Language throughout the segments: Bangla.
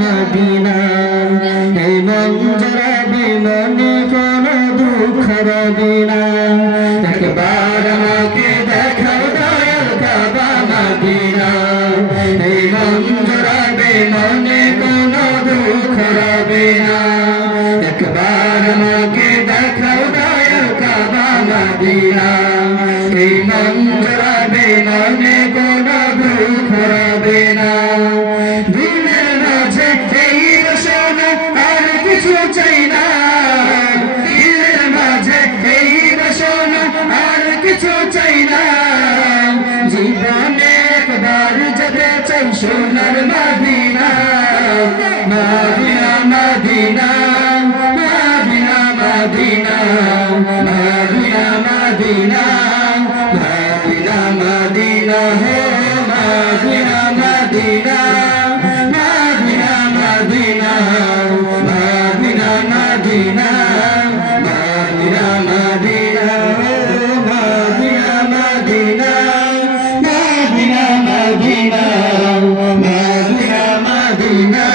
মদিনা এই মন জড়াবে মনে কোনো দুঃখ রবে না একবার আমাকে দেখাও দয়াল কাবা মদিনা এই মন জড়াবে মনে কোনো দুঃখ রবে না একবার আমাকে দেখাও দয়াল কাবা মদিনা এই মন জড়াবে মনে কোনো দুঃখ রবে না দিনের মাঝে এই বাসনা আর কিছু চাই না দিনের মাঝে এই বাসনা আর কিছু চাই না জীবনে একবার যেতে চাই সোনার Medina Medina Medina Medina Medina Medina Medina Medina Medina হে Medina Medina Medina Medina Medina Medina Medina Medina Medina Medina Medina Medina Medina Medina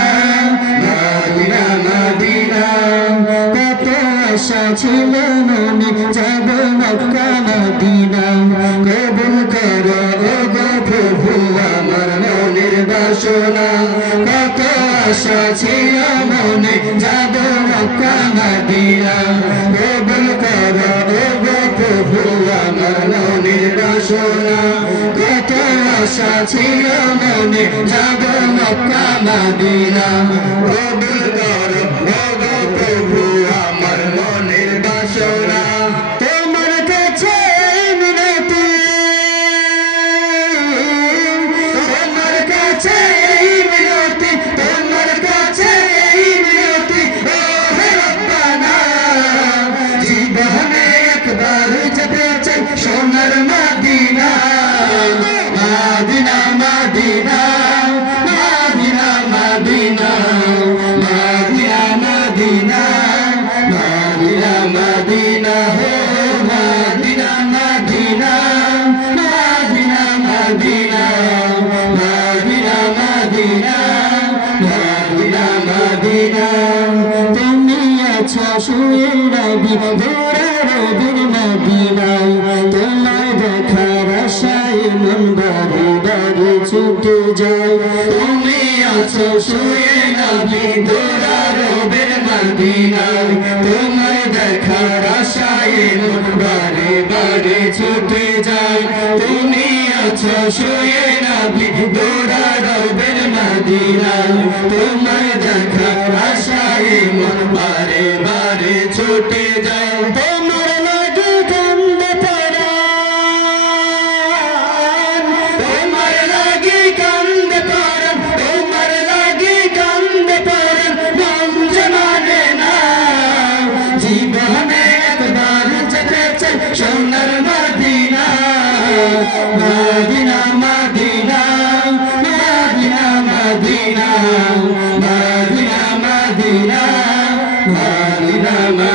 Medina Medina কত আশা ছিল মনে যাব মক্কা মদিনা কবুল করো গো প্রভু আমার মনের বাসনা কত আশা ছিল মনে যাব মক্কা মদিনা কবুল করো গো প্রভু আমার মনের বাসনা কত আশা ছিল মনে যাব মক্কা মদিনা কবুল করো গো প্রভু আমার মনের বাসনা তোমার কাছে মিনতি তোমার কাছে মিনতি তোমার কাছে মিনতি ও হে রব্বানা জীবনে একবার যেতে চাই সোনার Medina Medina Medina Medina Medina Medina Medina Medina Medina হে Medina Medina Medina Medina Medina Medina Medina Medina তুমি আছো শুয়ে নবী দূরে রবির মদিনায় তোমায় দেখার আশায় মন বাড়ি বাড়ি ছুটে যায় তুমি আছো শুয়ে নবী দূরে রবির মদিনায় তোমায় দেখার আশায় মন বাড়ি বাড়ি ছুটে যায় তুমি আছো শুয়ে নবী দূরে রবির মদিনায় তোমায় দেখার আশায় মন বাড়ি বাড়ি ছুটে যায় তোমার লাগি কান্দে পরাণ তোমার লাগি কান্দে পরাণ তোমার লাগি কান্দে পরাণ মন জমানে না জীবনে একবার যেতে চাই সোনার Medina Medina Medina Medina Medina Medina Medina Medina